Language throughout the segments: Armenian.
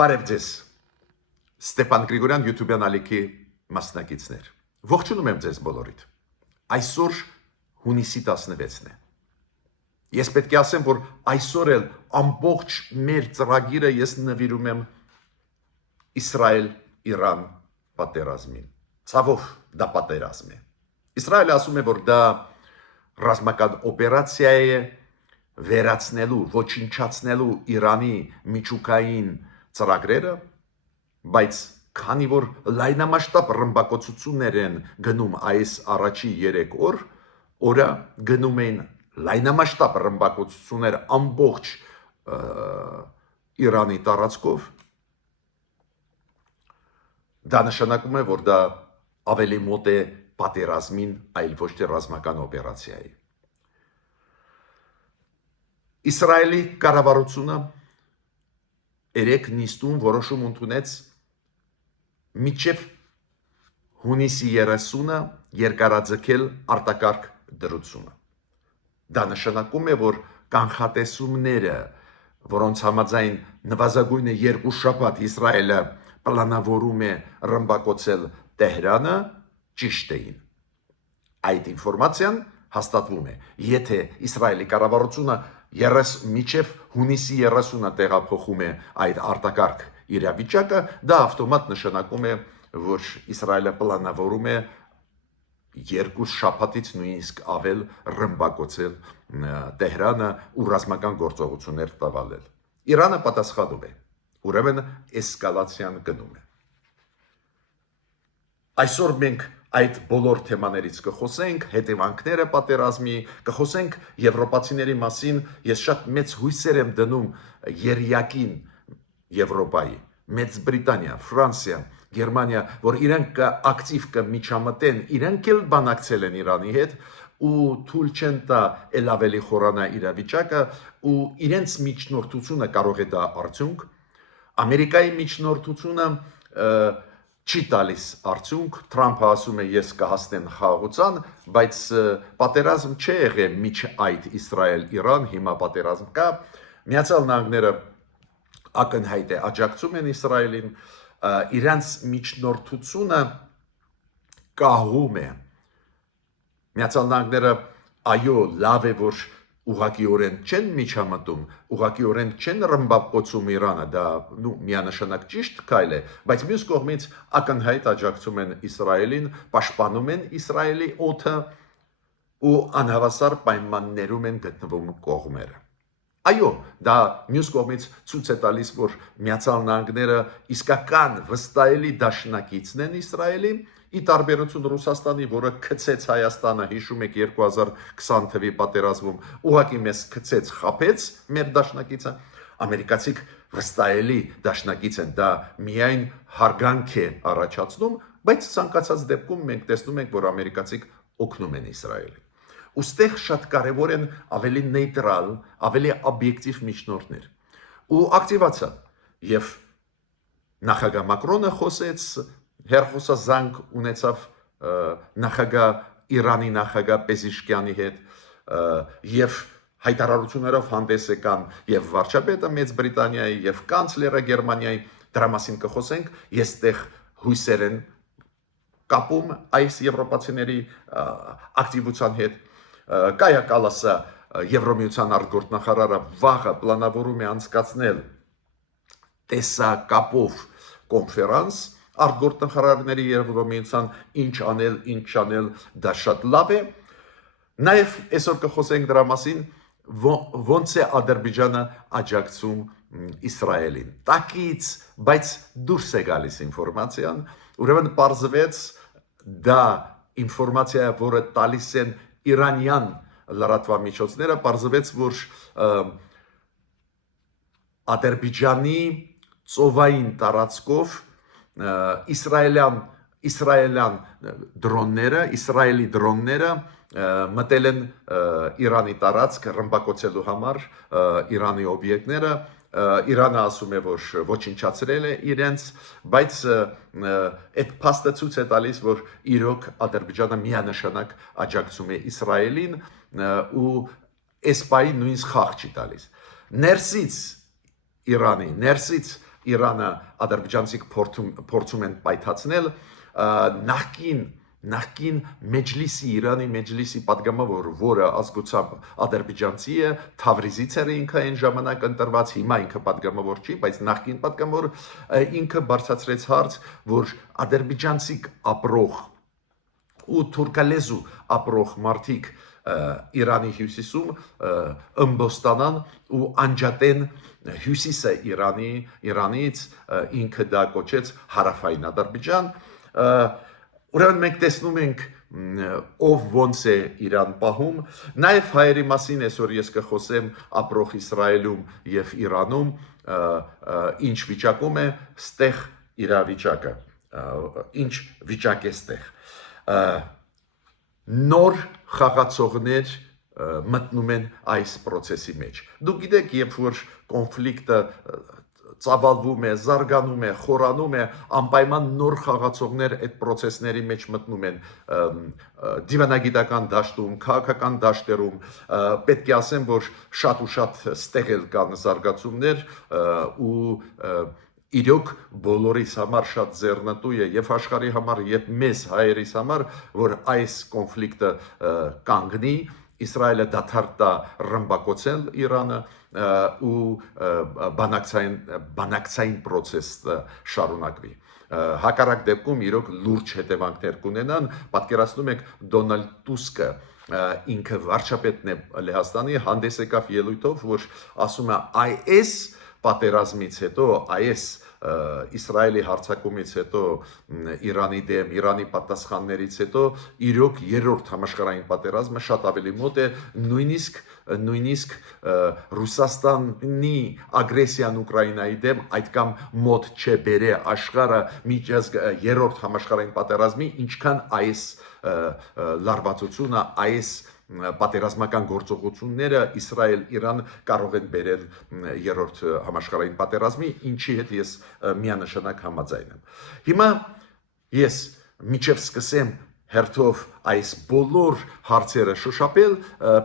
Բարև ձեզ, Ստեփան Գրիգորյան YouTube-յան ալիքի մասնակիցներ։ Ողջունում եմ ձեզ բոլորիդ։ Այսօր հունիսի 16-ն է։ Ես պետք է ասեմ, որ այսօր էլ ամբողջ մեր ծրագիրը ես նվիրում եմ Իսրայել-Իրան պատերազմին։ Ցավով դա պատերազմ է։ Իսրայելը ասում է, որ դա ռազմական օպերացիա է վերացնելու, ոչնչացնելու Իրանի միջուկային ծրագրերը, բայց քանի որ լայնամասշտաբ ռմբակոծություններ են գնում այս առաջի 3 օրը գնում են լայնամասշտաբ ռմբակոծություններ ամբողջ Իրանի տարածքով, դա նշանակում է, որ դա ավելի մոտ է պատերազմին, այլ ոչ թե ռազմական օպերացիայի։ Իսրայելի կառավարությունը երեք նիստում որոշում ընդունեց մինչև հունիսի 30-ը երկարաձգել արտակարգ դրությունը։ Դա նշանակում է, որ կանխատեսումները, որոնց համաձայն նվազագույնը 2 շաբաթ Իսրայելը պլանավորում է ռմբակոծել Տեհրանը, ճիշտ էին։ Այդ ինֆորմացիան հաստատվում է, եթե Իսրայելի կառավարությունը մինչև հունիսի 30-ը տեղափոխում է այդ արտակարգ իրավիճակը, դա ավտոմատ նշանակում է, որ Իսրայելը պլանավորում է 2 շաբաթից նույնիսկ ավել ռմբակոծել Տեհրանը ու ռազմական գործողություններ տվալել։ Իրանը պատասխանում է, ուրեմն էսկալացիան գնում է։ Այսօր մենք այդ բոլոր թեմաներից կխոսենք, հետևանքները պատերազմի, կխոսենք եվրոպացիների մասին, ես շատ մեծ հույսեր եմ դնում երյակին Եվրոպայի, Մեծ Բրիտանիա, Ֆրանսիա, Գերմանիա, որ իրենք ակտիվ կմիջամտեն, իրենք էլ բանակցել են Իրանի հետ ու թույլ չեն տա էլ ավելի խորանա իրավիճակը ու իրենց միջնորդությունը կարող է դա արդյունք, Ամերիկայի միջնորդությունը չի տալիս արդյունք, Թրամփը ասում է ես կհասնեմ խաղաղության, բայց պատերազմ չի եղել միջ այդ Իսրայել-Իրան, հիմա պատերազմ կա, Միացյալ Նահանգները ակնհայտ է աջակցում են Իսրայելին, իրանց միջնորդությունը կահում է, Միացյալ Նահանգները այո լավ է որ ուղղակիորեն չեն միջամտում, ուղղակիորեն չեն ռմբակոծում Իրանը, դա միանշանակ ճիշտ քայլ է, բայց մյուս կողմից ակնհայտ աջակցում են Իսրայելին, պաշտպանում են Իսրայելի օդը ու անհավասար պայմաններում են գտնվում կողմերը։ Այո, դա մյուս կողմից ցույց է տալիս, որ Միացյալ Նահանգները իսկական վստահելի դաշնակիցն են Իսրայելի, ի տարբերություն Ռուսաստանի, որը քցեց Հայաստանը, հիշում եք 2020 թվականի պատերազմում, ուղղակի մեզ քցեց, խաբեց մեր դաշնակիցը, ամերիկացիք վստահելի դաշնակից են, դա միայն հարգանք է առաջացնում, բայց ցանկացած դեպքում մենք տեսնում ենք, որ ամերիկացիք օգնում են Իսրայելին։ Ուստեղ շատ կարևոր են ավելի նեյտրալ, ավելի օբյեկտիվ միջնորդներ։ Ու ակտիվացան եւ նախագահ Մակրոնը խոսեց, հերխոսազանգ ունեցավ նախագահ Իրանի նախագահ Պեզիշկյանի հետ եւ հայտարարություններով հանդես եկան եւ վարչապետը Մեծ Բրիտանիայի եւ կանցլերը Գերմանիայի, դրա մասին կխոսենք, ես տեղ հույսեր են կապում այս եվրոպացիների ակտիվության հետ, Կայա Կալասը Եվրոմիության արտգործնախարարը վաղը պլանավորում է անցկացնել տեսակապով կոնֆերանս արտգործնախարարների Եվրոմիության ինչ անել, դա շատ լավ է։ Նաև այսօր կխոսենք դրա մասին, ոնց է Ադրբեջանը աջակցում Իսրայելին։ Տակից, բայց դուրս է գալիս ինֆորմացիան, ուրեմն պարզվեց դա ինֆորմացիա, որը տալիս են իրանյան լրատվամիջոցները, պարզվեց, որ Ադրբեջանի ծովային տարածքով իսրայելյան դրոնները, Իսրայելի դրոնները մտել են Իրանի տարածք ռմբակոծելու համար Իրանի օբյեկտները, Իրանը ասում է, որ ոչնչացրել է իրենց, բայց այդ փաստը ցույց է տալիս, որ իրոք Ադրբեջանը միանշանակ աջակցում է Իսրայելին ու այս պահին նույնիսկ խաղ չի տալիս։ Ներսից Իրանի, ներսից Իրանը ադրբեջանցիք փորձում են պայթացնել նախկին մեջլիսի Իրանի մեջլիսի падգամավոր, որը ազգությամբ ադրբեջանցի է, Թավրիզից էր ինքը այն ժամանակ ընտրված, հիմա ինքը падգամավոր չի, բայց նախկին падգամավոր ինքը բարձրացրեց հարց, որ ադրբեջանցիք ապրող ու թուրքալեզու ապրող մարդիկ Իրանի հյուսիսում ըմբոստանան ու անջատեն հյուսիսը Իրանից ինքը դա կոչեց հարավային Ադրբեջան ուրեմն մենք տեսնում ենք ով ոնց է Իրան պահում նաև հայերի մասին այսօր ես կխոսեմ ապրող Իսրայելում եւ Իրանում ինչ վիճակում է ստեղ իրավիճակը ինչ վիճակ է ստեղ նոր խաղացողներ մտնում են այս process-ի մեջ։ Դուք գիտեք, երբ որ կոնֆլիկտը ծավալվում է, զարգանում է, խորանում է, անպայման նոր խաղացողներ այդ process-ների մեջ մտնում են դիվանագիտական դաշտում, քաղաքական դաշտերում, պետք է ասեմ, որ շատ ու շատ ստեղ էլ կան զարգացումներ ու իրոք բոլորիս համար շատ ձեռնտու է եւ աշխարհի համար եւ մեզ հայերիս համար որ այս կոնֆլիկտը կանգնի Իսրայելը դադար տա ռմբակոծել Իրանը ու բանակցային process-ը շարունակվի հակառակ դեպքում իրոք լուրջ հետևանքներ կունենան պատկերացնում եք Դոնալդ Տուսկը ինքը վարչապետն է Լեհաստանի հանդես եկավ ելույթով որ ասում է այս պատերազմից հետո այս Իսրայելի հարձակումից հետո Իրանի դեմ Իրանի պատասխաններից հետո իրոք երրորդ համաշխարհային պատերազմը շատ ավելի մոտ է նույնիսկ Ռուսաստանի ագրեսիան Ուկրաինայի դեմ այդքան մոտ չէ բերե աշխարհը միջազգ երրորդ համաշխարհային պատերազմի ինչքան այս լարվածությունը այս պատերազմական գործողությունները Իսրայել-Իրան կարող են բերել երրորդ համաշխարհային պատերազմի, ինչի հետ ես միանշանակ համաձայն եմ։ Հիմա ես միջև սկսեմ հերթով այս բոլոր հարցերը շոշափել,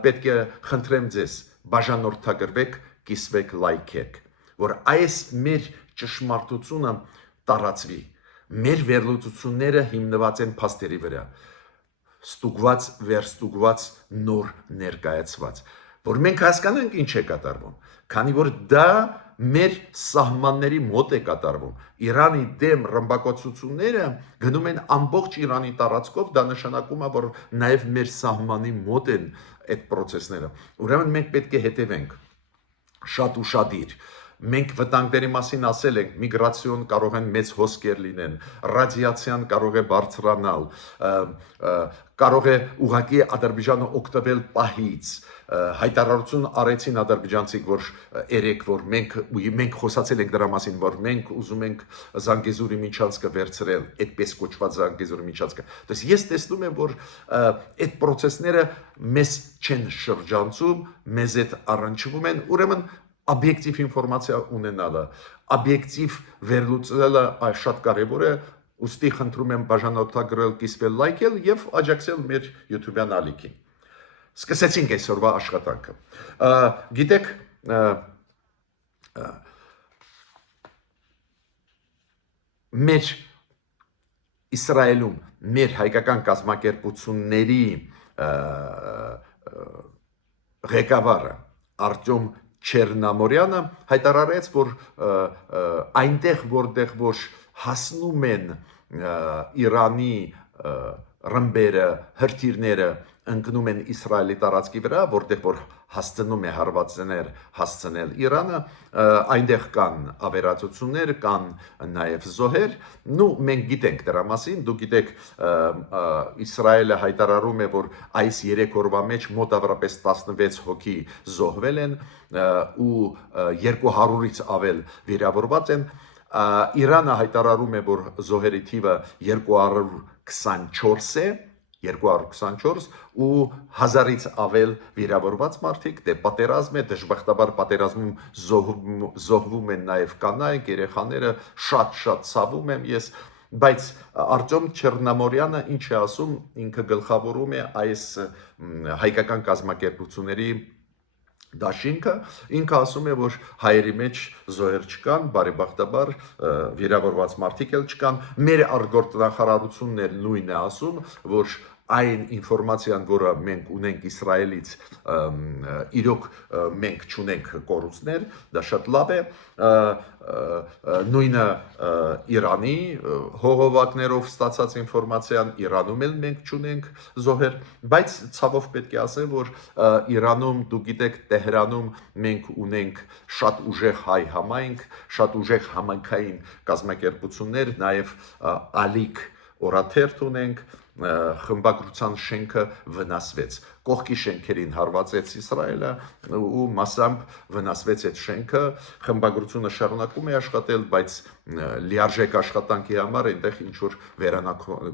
պետք է խնդրեմ ձեզ բաժանորդագրվեք, կիսվեք, լայքեք, որ այս մեր ճշմարտությունը տարածվի։ Մեր վերլուծությունները հիմնված են փաստերի վրա։ Ստուգված վերստուգված նոր ներկայացված որ մենք հասկանանք ինչ է կատարվում քանի որ դա մեր սահմանների մոտ է կատարվում Իրանի դեմ ռմբակոծությունները գնում են ամբողջ Իրանի տարածքով դա նշանակում է որ նաև մեր սահմանի մոտ են այդ process-ները ուրեմն մենք պետք է հետևենք շատ ուշադիր Մենք վտանգների մասին ասել ենք, միգրացիոն կարող են մեծ հոսքեր լինեն, ռադիացիան կարող է բարձրանալ, կարող է ուղղակի Ադրբեջանը օգտվել պահից, հայտարարություն արեցին ադրբեջանցիք, որ երեք որ մենք խոսացել ենք դրա մասին, որ մենք ուզում ենք Զանգեզուրի միջանցքը վերցրել, այդպես կոչված Զանգեզուրի միջանցքը։ Դες ես տեսնում եմ, որ այդ process-ները մեզ չեն շրջանցում, մեզ հետ առնչվում են, ուրեմն Օբյեկտիվ ինֆորմացիա ունենալը, օբյեկտիվ վերլուծելը շատ կարևոր է, ուստի խնդրում եմ բաժանորդագրել, կիսվել, լայքել եւ աջակցել մեր YouTube-յան ալիքին։ Սկսեցինք այսօրվա աշխատանքը։ Գիտեք, մեր Իսրայելում մեր հայկական կազմակերպությունների ղեկավարը Արտյոմ Չերնամորյանը հայտարարեց, որ այնտեղ որտեղ որ հասնում են Իրանի ռմբերը, հրթիռները ընկնում են Իսրայելի տարածքի վրա, որտեղ որ հասցնում է հարվածներ հասցնել Իրանը, այնտեղ կան ավերածություններ, կան նաև զոհեր, մենք գիտենք դրա մասին, դուք գիտեք Իսրայելը հայտարարում է, որ այս 3 օրվա մեջ մոտավորապես 16 հոգի զոհվել են ու 200-ից ավել վիրավորված են, Իրանը հայտարարում է, որ զոհերի թիվը 224 է, 224 ու 1000-ից ավել վիրավորված մարդիկ, դե պատերազմ է, դժբախտաբար պատերազմում զոհվում են նաև կանայք, երեխաները, շատ ցավում եմ ես, բայց Արտյոմ Չերնամորյանը ինչ է ասում, ինքը գլխավորում է այս հայկական կազմակերպությունների Դաշինքը ինքը ասում է, որ հայերի մեջ զոհեր չկան, բարեբախտաբար վիրավորված մարդիկ էլ չկան։ Մեր արտգործնախարարությունն էլ նույնն է ասում, որ այն ինֆորմացիան, որը մենք ունենք Իսրայելից, իրոք մենք չունենք կորուստներ, դա շատ լավ է, նույնը Իրանի հողովակներով ստացած ինֆորմացիան, Իրանում էլ մենք չունենք զոհեր, բայց ցավով պետք է ասեմ, որ Իրանում, դու գիտեք, Տեհրանում մենք ունենք շատ ուժեղ հայ համայնք, շատ ուժեղ համայնքային կազմակերպություններ, նաև ալիք օրաթերթ ունենք, խմբագրության շենքը վնասվեց, կողքի շենքերին հարվածեց Իսրայելը ու մասամբ վնասվեց այդ շենքը, խմբագրությունը շարունակում է աշխատել, բայց լիարժեք աշխատանքի համար այնտեղ ինչ-որ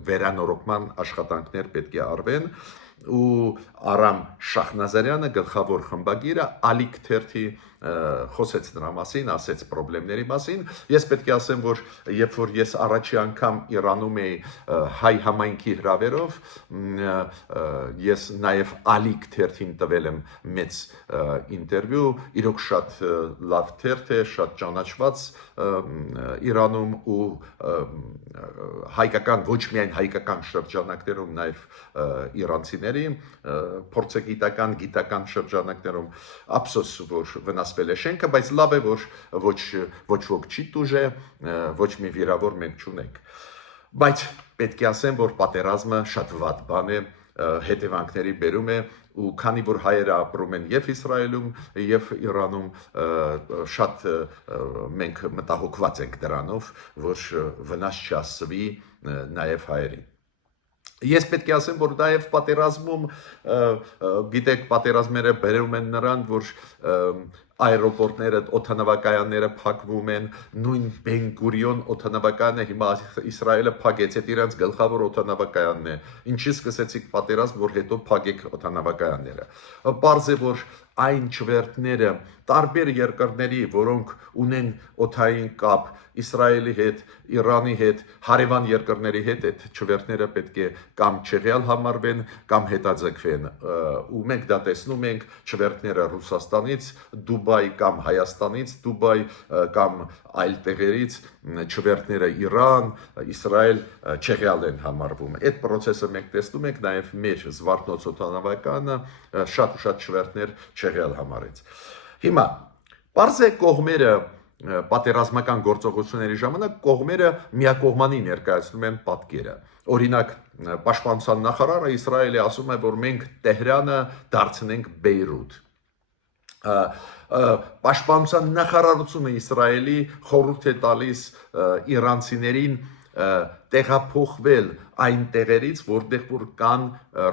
վերանորոգման աշխատանքներ պետք է արվեն, ու Արամ Շախնազարյանը գլխավոր խմբագիրը ալիք թերթի խոսեց նրա մասին, ասեց խնդիրների մասին։ Ես պետք է ասեմ, որ երբ որ ես առաջի անգամ Իրանում էի հայ համայնքի հրավերով, ես նաև ալիք թերթին տվել եմ մեծ ինտերվյու, իրոք շատ լավ թերթ է, շատ ճանաչված Իրանում ու հայկական, ոչ միայն հայկական շրջանակներում, նաև իրանցիների փորձագիտական, գիտական շրջանակներում ափսոս, որ վնասվել է շենքը, բայց լավ է, որ ոչ ոք չի տուժե, ոչ մի վիրավոր մենք չունենք։ Բայց պետք է ասեմ, որ պատերազմը շատ վատ բան է, հետևանքների բերում է, ու քանի որ հայերը ապրում են եւ Իսրայելում եւ Իրանում, շատ մենք մտահոգված ենք դրանով, որ վնաս չհասվի նաեւ հայերին։ Ես պետք է ասեմ, որ նաև պատերազմում, գիտեք, պատերազմները բերում են նրան, որ այերոպորտները, օդանավակայանները փակվում են, նույն Բեն-Գուրիոն օդանավակայանը հիմա Իսրայելը փակեց, այդ իրենց գլխավոր օդանավակայանն է։ Ինչի սկսեցիք պատերազմ, որ հետո փակեք օդանավակայանները։ Պարզ է, որ այն չվերթները տարբեր երկրների, որոնք ունեն օդային կապ Իսրայելի հետ, Իրանի հետ, հարևան երկրների հետ, այդ չվերթները պետք է կամ չեղյալ համարվեն, կամ հետաձգվեն։ Ու մենք դա տեսնում ենք չվերթները Ռուսաստանից, Դուբայ կամ Հայաստանից, Դուբայ կամ այլ տեղերից, չվերթները Իրան, Իսրայել չեղյալ են համարվում։ Այդ process-ը մենք տեսնում ենք նաև մեր Զվարթնոց օդանավակայանը շատ չվերթներ չեղյալ համարեց։ Հիմա պարզ է կողմերը պատերազմական գործողությունների ժամանակ կողմերը միակողմանի ներկայացնում են պատկերը։ Օրինակ, պաշտպանության նախարարը Իսրայելի ասում է, որ մենք Տեհրանը դարձնենք Բեյրութ։ Պաշտպանության նախարարությունը Իսրայելի խորհուրդ է տալիս իրանցիներին տեղափոխվել այն տեղերից, որտեղ որ կան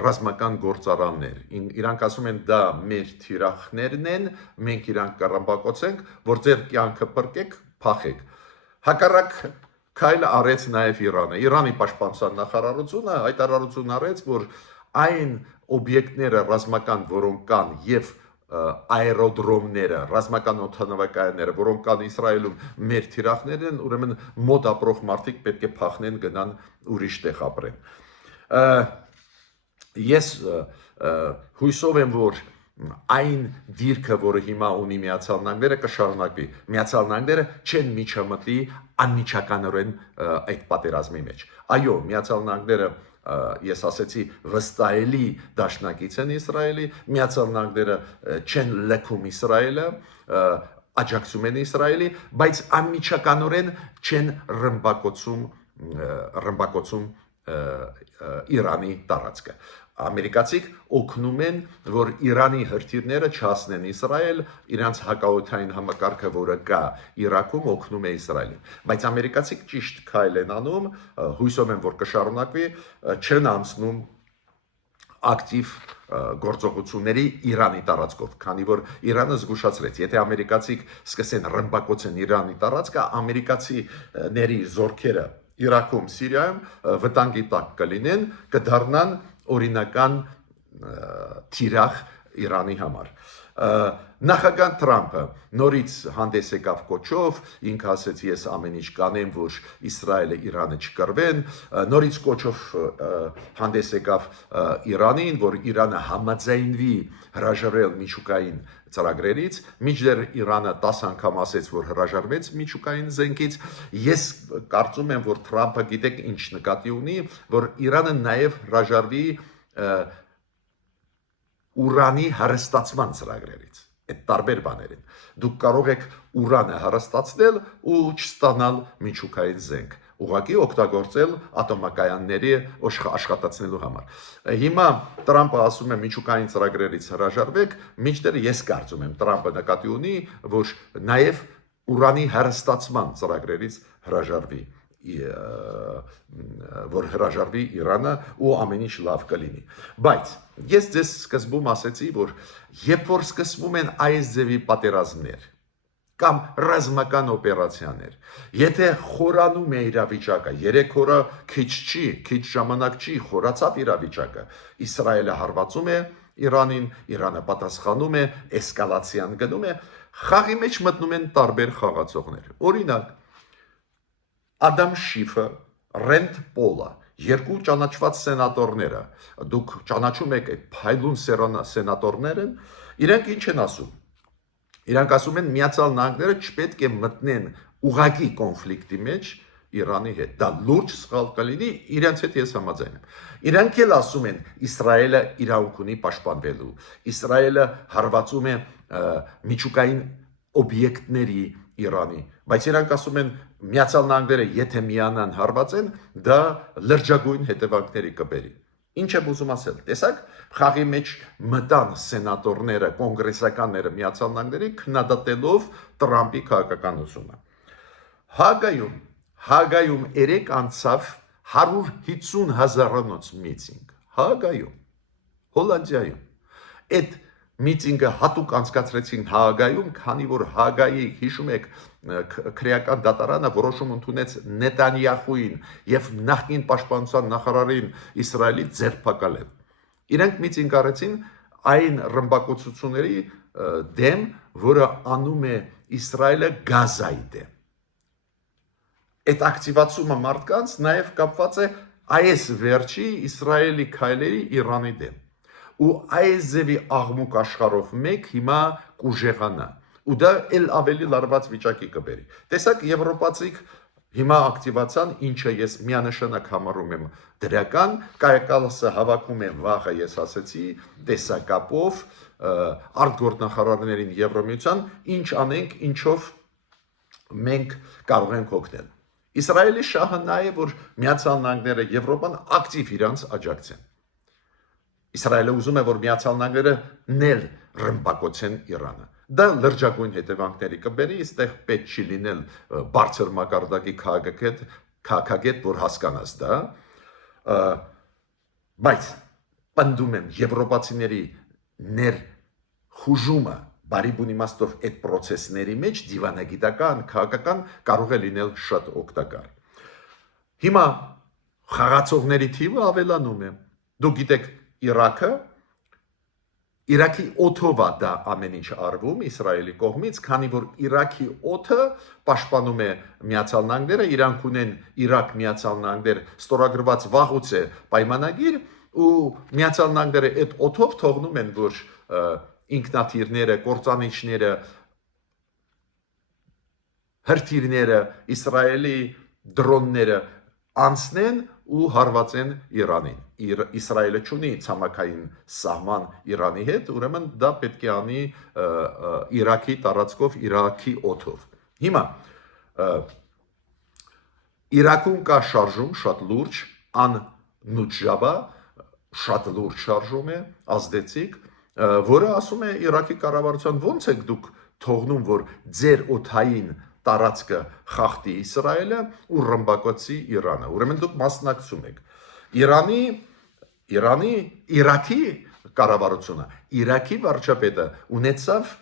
ռազմական գործարաններ։ Իրանք ասում են, դա մեր թիրախներն են, մենք իրանք կռմբակոծենք, որ ձեր կյանքը փրկեք, փախեք։ Հակառակ քայլը արեց նաև Իրանը։ Իրանի պաշտպանության նախարարությունը հայտարարություն արեց, որ այն օբյեկտները ռազմական, որոնք կան եւ այերոդրոմները, ռազմական օդանավակայանները, որոնք կան Իսրայելում, մեր թիրախներն են, ուրեմն մոտ ապրող մարդիկ պետք է փախնեն, գնան ուրիշ տեղ ապրեն։ Ես հույսով եմ, որ այն դիրքը, որը հիմա ունի Միացյալ Նահանգները, կշարունակվի։ Միացյալ Նահանգները չեն միջամտի անմիջականորեն այդ պատերազմի մեջ։ Այո, Միացյալ Նահանգները, ես ասեցի, վստահելի դաշնակից են Իսրայելի, Միացյալ Նահանգները չեն լքում Իսրայելը, աջակցում են Իսրայելի, բայց անմիջականորեն չեն ռմբակոծում Իրանի տարածքը։ Ամերիկացիք օգնում են, որ Իրանի հրթիռները չհասնեն Իսրայել, իրանց հակաօդային համակարգը, որը կա Իրաքում, օգնում է Իսրայելին։ Բայց ամերիկացիք ճիշտ քայլ են անում, հույսով եմ, որ կշարունակվի, չեն անցնում ակտիվ գործողությունների Իրանի տարածքով, քանի որ Իրանը զգուշացրեց, եթե ամերիկացիք սկսեն ռմբակոծեն Իրանի տարածքը, ամերիկացիների զորքերը Իրաքում, Սիրիայում վտանգի տակ կլինեն, կդառնան օրինական թիրախ Իրանի համար։ Նախագահ Թրամփը նորից հանդես եկավ կոչով, ինքը ասաց ես ամեն ինչ կանեմ, որ Իսրայելը Իրանը չկռվեն, նորից կոչով հանդես եկավ Իրանին, որ Իրանը համաձայնվի հրաժարվել միջուկային ծրագրերից, մինչդեռ Իրանը 10 անգամ ասեց, որ հրաժարվեց միջուկային զենքից, ես կարծում եմ, որ Թրամփը գիտեք ինչ նկատի ունի, որ Իրանը նաև հրաժարվի ուրանի հարստացման ծրագրերից, այդ տարբեր բաներին։ Դուք կարող եք ուրանը հարստացնել ու չստանալ միջուկային զենք, ուղղակի օգտագործել ատոմակայանների աշխատացնելու համար։ Հիմա Թրամփը ասում է միջուկային ծրագրերից հրաժարվեք, մինչդեռ ես կարծում եմ Թրամփը նկատի ունի, որ նաև ուրանի հարստացման ծրագրերից հրաժարվի որ հրաժարվի Իրանը ու ամեն ինչ լավ կլինի։ Բայց ես ձեզ սկզբում ասեցի, որ երբ որ սկսվում են այս ձևի պատերազմներ կամ ռազմական օպերացիաներ, եթե խորանում է իրավիճակը, 3 օրը քիչ ժամանակ չի, խորացավ իրավիճակը, Իսրայելը հարվածում է Իրանին, Իրանը պատասխանում է, էսկալացիան գնում է, խաղի մեջ մտնում են տարբեր խաղացողներ։ Օրինակ Ադամ Շիֆը, Ռենդ Պոլը, երկու ճանաչված սենատորները, դուք ճանաչում եք այդ փայլուն սենատորները, իրենք ինչ են ասում։ Իրանք ասում են Միացյալ Նահանգները չպետք է մտնեն ուղղակի կոնֆլիկտի մեջ Իրանի հետ։ Դա լուրջ սխալ կլինի, իրենց հետ ես համաձայն եմ։ Իրանք էլ ասում են Իսրայելը իրավունք ունի պաշտպանվելու։ Իսրայելը հարվածում է միջուկային օբյեկտների Իրանի, բայց իրանք ասում են Միացյալ Նահանգները եթե միանան հարվածեն, դա լրջագույն հետևանքների կբերի։ Ինչ եմ ուզում ասել, տեսակ, խաղի մեջ մտան սենատորները, կոնգրեսականները Միացյալ Նահանգների քննադատելով Թրամփի քաղաքականությունը։ Հագայում 3 անցավ 150,000-անոց միցինգ, Հագայում, Հոլանդիայում, այդ միցինգը հատուկ անցկացրեցին Հագայում, քանի որ Հագայի, հիշում եք, քրեական դատարանը որոշում ընդունեց Նետանյախուին եւ նախկին պաշտպանության նախարարին Իսրայելի ձերբակալել։ Իրենք միցինգ արեցին այն ռմբակոծությունների դեմ, որը անում է Իսրայելը Գազայի դեմ։ Այդ ակտիվացումը մարդկանց նաև կապված է այս վերջի Իսրայելի քայլերի Իրանի դեմ։ Ու այս ձևի աղմուկ աշխարհով մեկ հիմա կուժեղանա ու դա էլ ավելի լարված վիճակի կբերի։ Տեսակ եվրոպացիք հիմա ակտիվացան, ինչը ես միանշանակ համարում եմ դրական, կայակալսը հավաքում է վաղը, ես ասեցի, տեսակապով արտգործնախարարներին Եվրոմիության, ինչ անենք, ինչով մենք կարող ենք օգնել։ Իսրայելի շահը նա է, որ Միացյալ Նահանգները Եվրոպան ակտիվ իրանց աջակցեն։ Իսրայելը ուզում է, որ Միացյալ Նահանգները նել ռմբակոծեն Իրանը։ Դա լրջագույն հետևանքների կբերի, այստեղ պետք չի լինել բարձր մակարդակի քաղաքագետ, որ հասկանաս դա, բայց պնդում եմ եվրոպացիների ներխուժումը բարի բուն իմաստով այդ process-ների մեջ դիվանագիտական, քաղաքական կարող է լինել շատ օգտակար։ Հիմա խաղացողների թիվը ավելանում է։ Դուք գիտեք Իրաքի օդով է դա ամեն ինչ արվում Իսրայելի կողմից, քանի որ Իրաքի օդը պաշտպանում է Միացյալ Նահանգները, իրանք ունեն Իրաք Միացյալ Նահանգներ ստորագրված վաղուց է պայմանագիր ու Միացյալ Նահանգները այդ օդով թողնում են, որ ինքնաթիռները, կործանիչները, հրթիռները, Իսրայելի դրոնները անցնեն ու հարվածեն Իրանին։ Իսրայելը չունի ցամաքային սահման Իրանի հետ, ուրեմն դա պետք է անի Իրաքի տարածքով, Իրաքի օդով։ Հիմա Իրաքում կա շարժում շատ լուրջ, Ան-Նուջաբա շատ լուրջ շարժում է, ազդեցիկ, որը ասում է Իրաքի կառավարության ո՞նց եք դուք թողնում, որ ձեր օդային տարածքը խախտի Իսրայելը ու ռմբակոծի Իրանը։ Ուրեմն դուք մասնակցում եք։ Իրաքի կառավարությունը, Իրաքի վարչապետը ունեցավ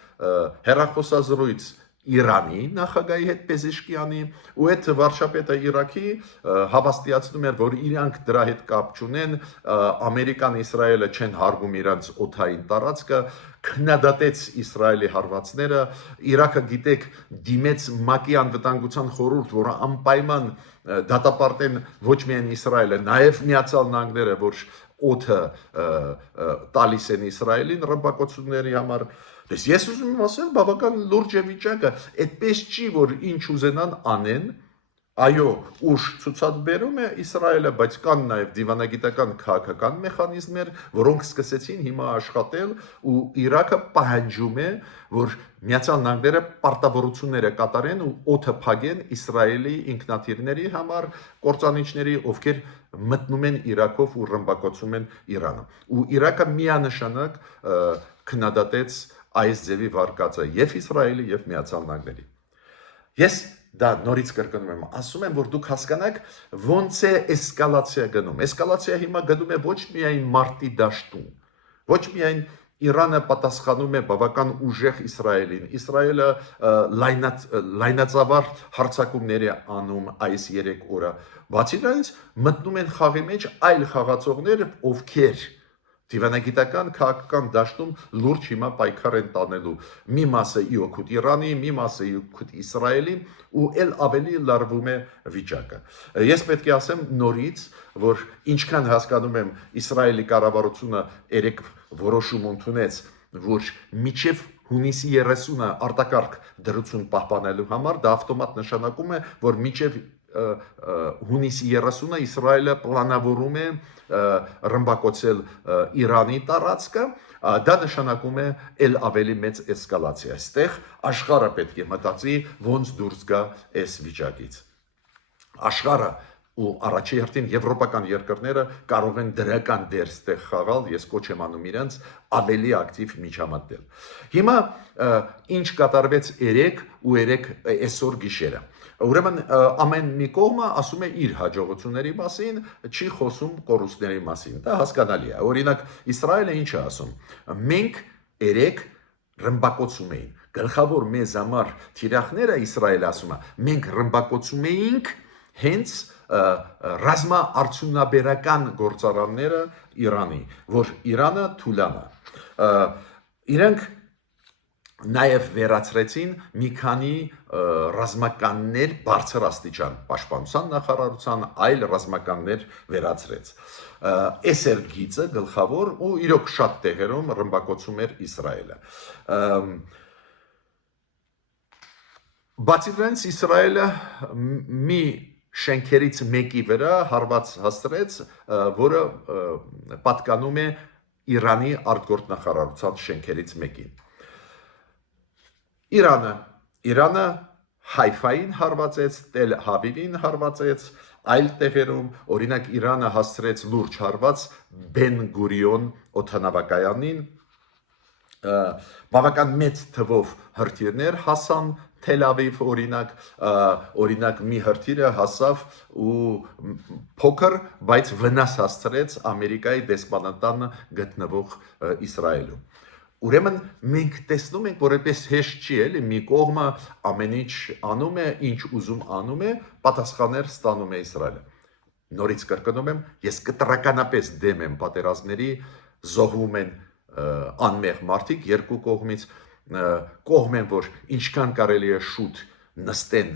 հեռախոսազրույց Իրանի նախագահի հետ Պեզեշկյանի ու այդ վարչապետը Իրաքի հավաստիացնում էր, որ իրանք դրա հետ կապ չունեն, Ամերիկան Իսրայելը չեն հարգում իրանց օդային տարածքը, քննադատեց Իսրայելի հարվածները, Իրաքը գիտեք դիմեց ՄԱԿ-ի անվտանգության խորհուրդ, որը անպայման դատապարտեն ոչ միայն Իսրայելը, նաև Միացյալ Նահանգները, որ օդը տալիս են Իսրայելին ռմբակոծությունների համար։ Դες ես ուզում եմ ասել, բավական լուրջ է վիճակը, այդպես չի, որ ինչ ուզենան անեն, այո, ուժ ցուցաբերում է Իսրայելը, բայց կան նաև դիվանագիտական քաղաքական մեխանիզմներ, որոնք սկսեցին հիմա աշխատել ու Իրաքը պահանջում է, որ Միացյալ Նահանգները պարտավորությունները կատարեն ու օդը փակեն Իսրայելի ինքնաթիռների համար, կործանիչների, ովքեր մտնում են Իրաքով ու ռմբակոծում են Իրանը։ Ու Իրաքը միանշանակ քննադատեց այս ձևի վարկածը եւ Իսրայելի եւ Միացյալ Նահանգների։ Ես դա նորից կրկնում եմ, ասում եմ, որ դուք հասկանաք ոնց է էսկալացիա գնում։ Էսկալացիա հիմա գնում է ոչ միայն մարտի դաշտում, ոչ միայն Իրանը պատասխանում է բավական ուժեղ Իսրայելին։ Իսրայելը լայնածավալ հարձակումներ է անում այս 3 օրը։ Բացի դրանից մտնում են խաղի մեջ այլ խաղացողներ, ովքեր դիվանագիտական քաղաքական դաշտում լուրջ հիմա պայքար են տանելու։ Մի մասը իօգուտ Իրանի, մի մասը իօգուտ Իսրայելի ու ել ավելի լարվում է վիճակը։ Ես պետք է ասեմ նորից, որ ինչքան հասկանում եմ Իսրայելի կառավարությունը երեք որոշում ընդունեց, որ միջև հունիսի 30-ը արտակարգ դրություն պահպանելու համար դա ավտոմատ նշանակում է, որ միջև հունիսի 30-ը Իսրայելը պլանավորում է ռմբակոծել Իրանի տարածքը, դա նշանակում է ել ավելի մեծ էսկալացիա։ Այստեղ աշխարհը պետք է մտածի ոնց դուրս գա այս վիճակից։ Աշխարհը ու առաջի հերթին եվրոպական երկրները կարող են դրական դեր ստեղ խաղալ, ես կոչ եմ անում իրենց ավելի ակտիվ միջամտել։ Հիմա ինչ կատարվեց 3 ու 3 այսօր գիշերը։ Ուրեմն ամեն մի կողմը ասում է իր հաջողությունների մասին, չի խոսում կորուստների մասին։ Դա հասկանալի է։ Օրինակ Իսրայելը ինչ է ասում։ Մենք 3 ռմբակոծում էին։ Գլխավոր մեզ համար թիրախները Իսրայելը ասում է, մենք ռմբակոծում էինք հենց ռազմաարդյունաբերական գործարանները Իրանի, որ Իրանը թուլանա։ Իրենք նաև վերացրեցին մի քանի ռազմականներ բարձր աստիճան պաշտպանության նախարարության այլ ռազմականներ վերացրեց։ Այս էր գիծը գլխավոր ու իրոք շատ տեղերում ռմբակոծում էր Իսրայելը։ Բացի դրանից Իսրայելը մի շենքերից մեկի վրա հարված հասցրեց, որը պատկանում է Իրանի արտգործնախարարության շենքերից մեկին։ Իրանը Հայֆային հարվածեց, Տել Հավիվին հարվածեց, այլ տեղերում, օրինակ Իրանը հասցրեց լուրջ հարված Բեն Գուրիոն օդանավակայանին, բավական մեծ թվով հրթիռներ հասան Թել Ավիվ, օրինակ մի հրթիռը հասավ ու փոքր, բայց վնաս հասցրեց Ամերիկայի դեսպանատանը գտնվող Իսրայելում։ Ուրեմն մենք տեսնում ենք, որ այդպես հեշտ չի էլի, մի կողմը ամեն ինչ անում է, ինչ ուզում անում է, պատասխաններ ստանում է Իսրայելը։ Նորից կրկնում եմ, ես կտրականապես դեմ եմ պատերազմների, զոհվում են անմեղ մարդիկ երկու կողմից, կողմ են, որ ինչքան կարելի է շուտ նստեն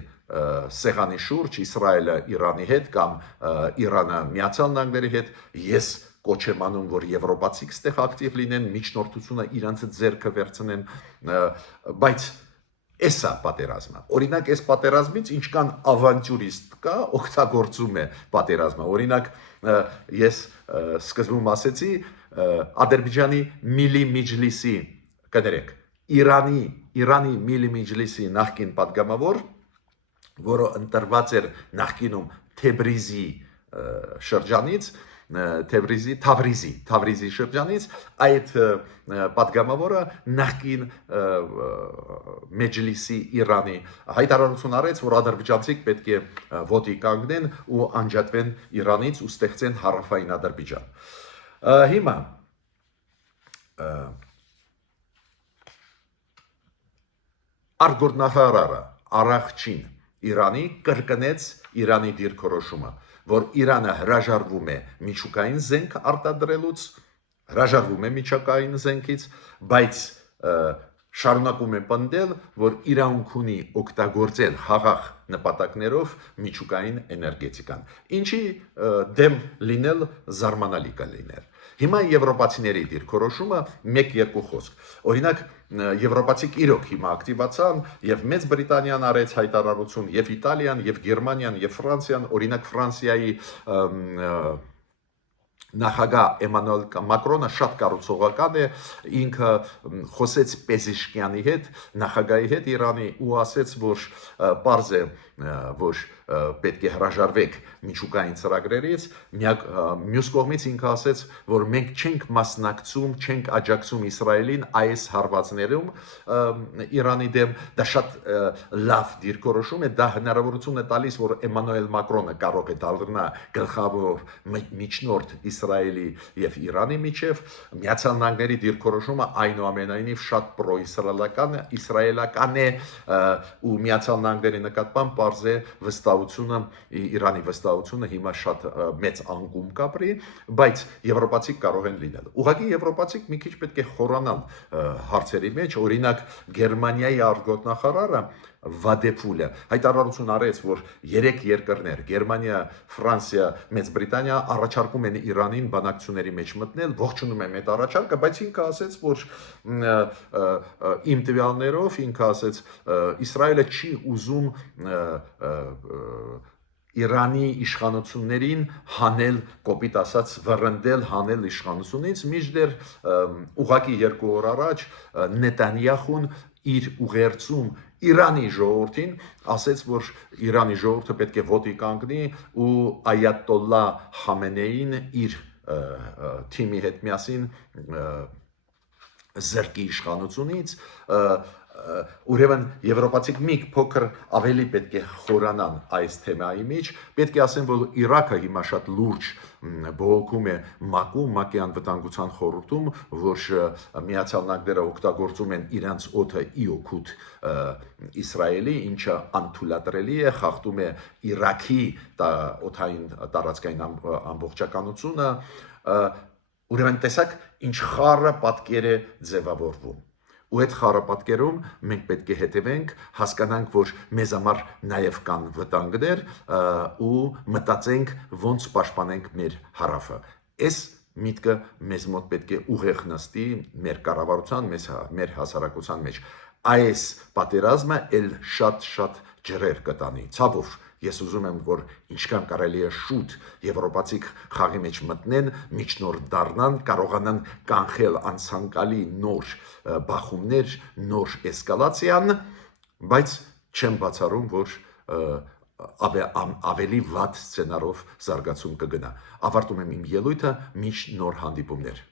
սեղանի շուրջ Իսրայելը Իրանի հետ կամ Իրանը Միացյալ Նահանգների հետ, ես կոչ եմ անում, որ եվրոպացիք ստեղ ակտիվ լինեն, միջնորդությունը իրանց ձեռքը վերցնեն, բայց էսա պատերազմը։ Օրինակ այս պատերազմից ինչքան ավանտյուրիստ կա, օգտագործում է պատերազմը։ Օրինակ ես սկզբում ասեցի Ադրբեջանի Միլի Միջլիսի, կներեք, Իրանի Միլի Միջլիսի նախկին պատգամավոր, որը ընտրված էր նախկինում Թեբրիզի շրջանից, Թավրիզի շրջանից, այդ պատգամավորը նախկին Մեջլիսի Իրանի հայտարարություն արեց, որ ադրբեջանցիք պետք է ոտի կանգնեն ու անջատվեն Իրանից ու ստեղծեն հարավային Ադրբեջան։ Հիմա արտգործնախարարը Արաքչին Իրանի կրկնեց Իրանի դիրքորոշումը, որ Իրանը հրաժարվում է միջուկային զենք արտադրելուց, հրաժարվում է միջուկային զենքից, բայց շարունակում է պնդել, որ իրավունք ունի օգտագործել խաղաղ նպատակներով միջուկային էներգետիկան, ինչի դեմ լինել զարմանալի կլիներ։ Հիմա եվրոպացիների դիրքորոշումը 1-2 խոսք։ Օրինակ, եվրոպացիք իրոք հիմա ակտիվացան եւ Մեծ Բրիտանիան արեց հայտարարություն, եւ Իտալիան, եւ Գերմանիան, եւ Ֆրանսիան, օրինակ Ֆրանսիայի նախագահ Էմանուել Մակրոնը շատ կառուցողական է, ինքը խոսեց Պեզեշկյանի հետ, նախագահի հետ Իրանի ու ասեց, որ պարզ է, որ պետք է հրաժարվեք միջուկային ծրագրերից, մյուս կողմից ինքը ասեց, որ մենք չենք մասնակցում, չենք աջակցում Իսրայելին այս հարվածներում Իրանի դեմ, դա շատ լավ դիրքորոշում է, դա հնարավորություն է տալիս, որ Էմանուել Մակրոնը կարող է դառնալ գլխավոր միջնորդ Իսրայելի եւ Իրանի միջև, Միացյալ Նահանգների դիրքորոշումը այնուամենայնիվ շատ պրոիսրայելական է ու Միացյալ Նահանգների նկատմամբ պարզ է վստահությունը, Իրանի վստահությունը հիմա շատ մեծ անկում կապրի, բայց եվրոպացիք կարող են լինել։ Ուղղակի եվրոպացիք մի քիչ պետք է խորանան հարցերի մեջ, օրինակ Գերմանիայի արտգործնախարարը Վադեփուլը հայտարարություն արեց, որ 3 երկրներ՝ Գերմանիա, Ֆրանսիա, Մեծ Բրիտանիա առաջարկում են Իրանին բանակցությունների մեջ մտնել, ողջունում եմ այդ առաջարկը, բայց ինքը ասեց, որ իմ տվյալներով ինքը ասեց, Իսրայելը չի ուզում Իրանի իշխանություններին հանել, կոպիտ ասած, վռնդել, հանել իշխանությունից, մինչդեռ ուղղակի 2 օր առաջ Նետանյախուն իր ուղերձում Իրանի ժողովրդին ասեց, որ Իրանի ժողովուրդը պետք է ոտի կանգնի ու Այաթոլլա Խամենեին իր թիմի հետ միասին զրկի իշխանությունից, ուրեմն եվրոպացիք մի փոքր ավելի պետք է խորանան այս թեմայի մեջ, պետք է ասեմ, որ Իրաքը հիմա շատ լուրջ բողոքում է ՄԱԿ-ի անվտանգության խորհրդում, որ Միացյալ Նահանգները օգտագործում են իրենց օդը ի օգուտ Իսրայելի, ինչը անթույլատրելի է, խախտում է Իրաքի օդային տարածքային ամբողջականությունը, ուրեմն տեսակ ինչ խառը պատկեր է ձևավորվում։ Ու այդ խառը պատկերում մենք պետք է հետևենք, հասկանանք, որ մեզ համար նաև կան վտանգներ ու մտածենք ոնց պաշտպանենք մեր հարավը։ Այս միտքը մեզ մոտ պետք է ուղեղ նստի մեր կառավարության, մեր հասարակության մեջ։ Այս պատերազմը էլ շատ ջրեր կտանի։ Ցավով ես ուզում եմ, որ ինչքան կարելի է շուտ եվրոպացիք խաղի մեջ մտնեն, միջնորդ դառնան, կարողանան կանխել անցանկալի նոր բախումներ, նոր էսկալացիան, բայց չեմ բացառում, որ ավելի վատ սցենարով զարգացում կգնա։ Ավարտում եմ իմ ելույթը, մինչ նոր հանդիպումներ։